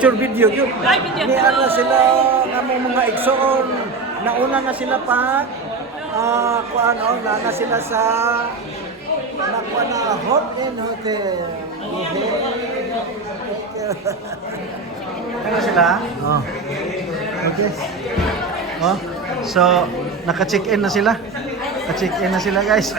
picture video yun. Ay, video. Niya na sila nga mga igsoon. Nauna na sila pa. Kuan na sila sa nakuha na Hop in Hotel. Ano sila? Oh. Okay. Oh. So, naka-check-in na sila. Naka-check-in na sila, guys.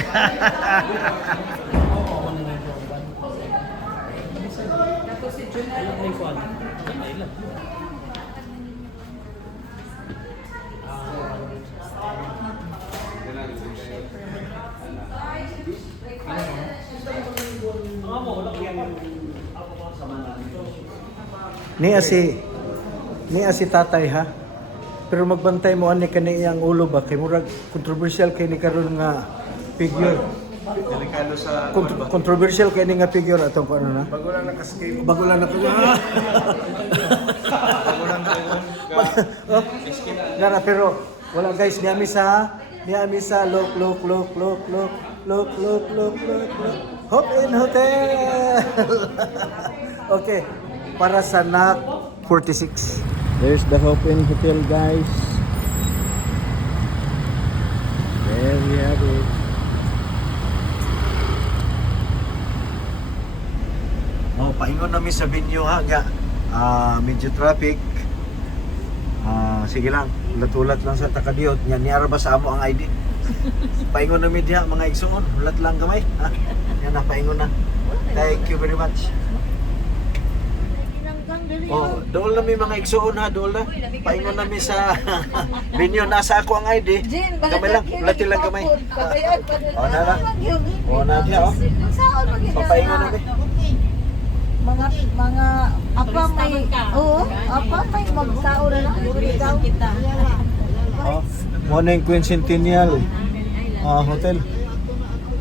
Niya si tatay ha. Pero magbantay mo ani kani iyang ulo ba kay murag controversial kay ni karon nga figure. Delikado sa Controversial kay ni nga figure atong ano na. bago lang naka-escape. Bago lang ako. Bago lang Gara pero wala guys niya sa look. Hop in Hotel. Okay, para sa NAC 46. There's the Hop in Hotel, guys. There we have it. Oh, paingon namin sa venue ha, ga. Medyo traffic. Sige lang, ulat-ulat lang sa takadiot. Yan, niara ba sa amo ang ID? Paingon namin diha, mga igsoon. Ulat lang gamay. Yan na, paingon na. Thank you very much. Oh, dool na may mga igsoon ha, dool na. Paingon namin sa venue. Nasa ako ang ID. Gamay lang, ulatin lang gamay. Oh, na lang. Oh, na diha, oh. Papaingon namin. Mga apa may magsao na lang kita. Oh, mo na yung Quincentennial Hotel.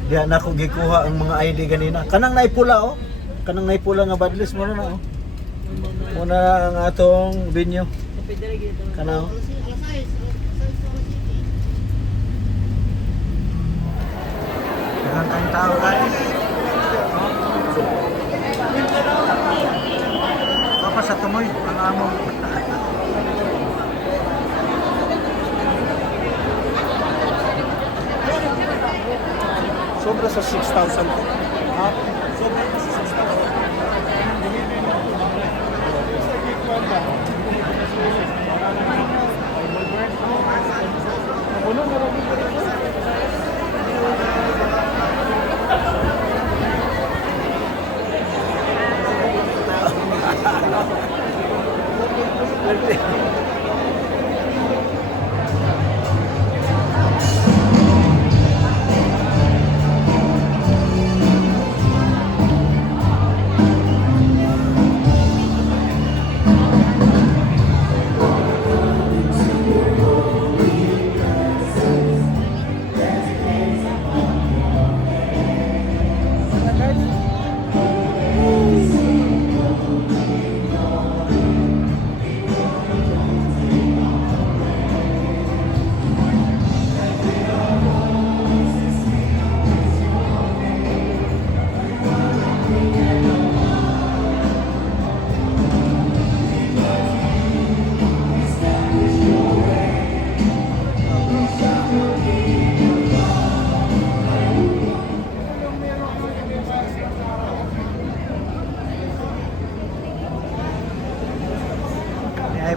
Diyan na ako gikuha ang mga ID ganina. Kanang naipula oh. Kanang naipula nga badlist mo na oh. Muna ang atong venue. Kana oh. Daghang kang tao guys. Papa sa tumoy ang among Sobra sa 6,000 po. Ha? Sobra sa 6,000. Puno na rin.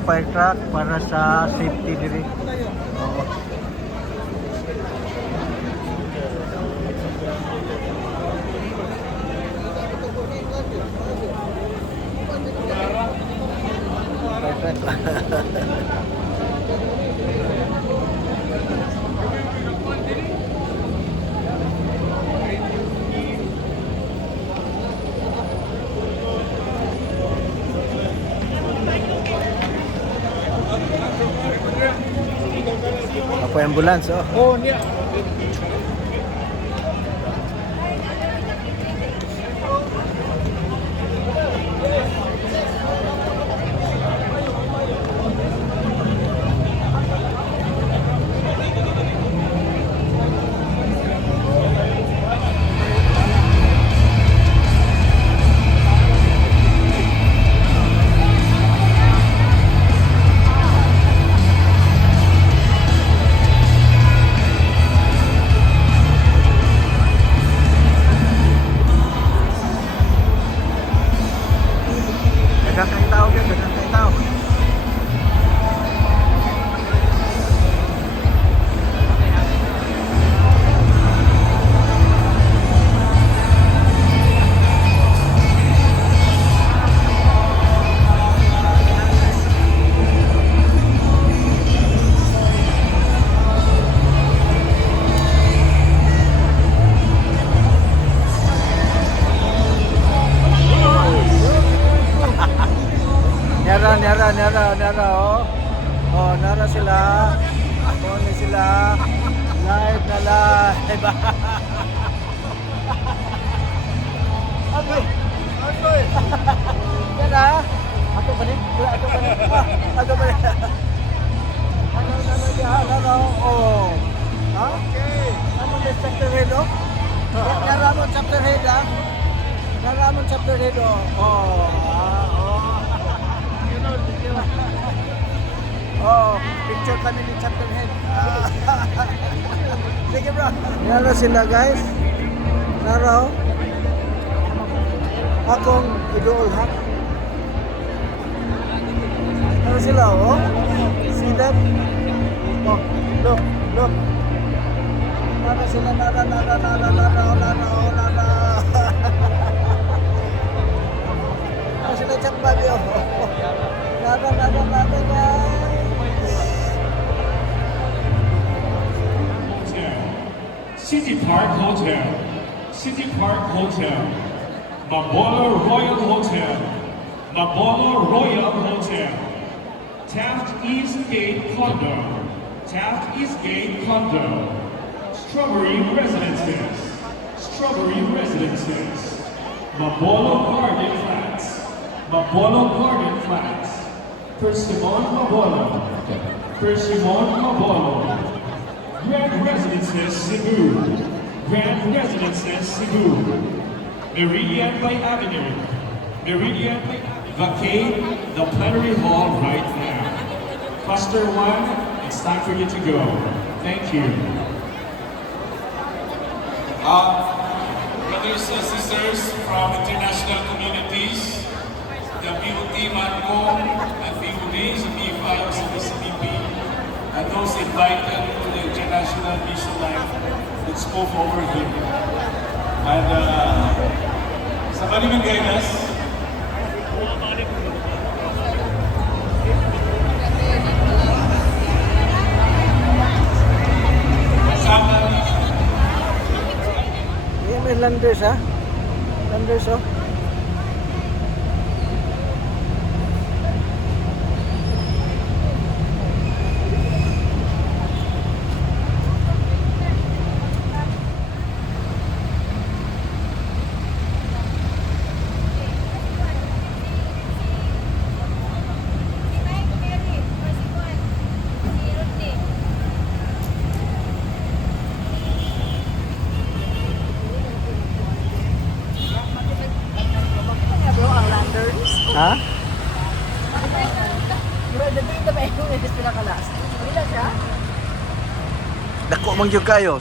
fire truck para sa safety diri. Oo. Fire truck. Ako yung ambulance, oh. Oh, niya. kay tao yan, dagan kay tao. Nara, oh. Oh, nara sila. Oh, ni sila. Live na live. Agoy. Agoy. Nara. Ato ba ni? Ato ba ni? Ato ba ni? Ano, oh. Ha? Okay. Ano yung chapter head, oh? Nara mo chapter head, ha? Nara mo chapter head, oh. Oh. Oh, picture kami ni Chapter Head. Sige bro. Nara sila guys. Nara. Akong idol ha. Nara sila oh. See them? Oh, look. Nara sila, nara. Nara sila Chapter Head. Nara guys. City Park Hotel, City Park Hotel, Mabolo Royal Hotel, Mabolo Royal Hotel, Taft East Gate Condo, Taft East Gate Condo, Strawberry Residences, Mabolo Garden Flats, Persimmon Mabolo, Grand Residences Cebu, Meridian by Avenue, vacate the plenary hall right now. Cluster 1, it's time for you to go. Thank you. Brothers and sisters from international communities, the PUT Marco and PUD sa P5 sa PCTP, and those invited to the International Mission Life, let's move over here. And sa Manimanguelas, kasama ni May landers ha? Landers oh. Ha? Dako man gyud kayo.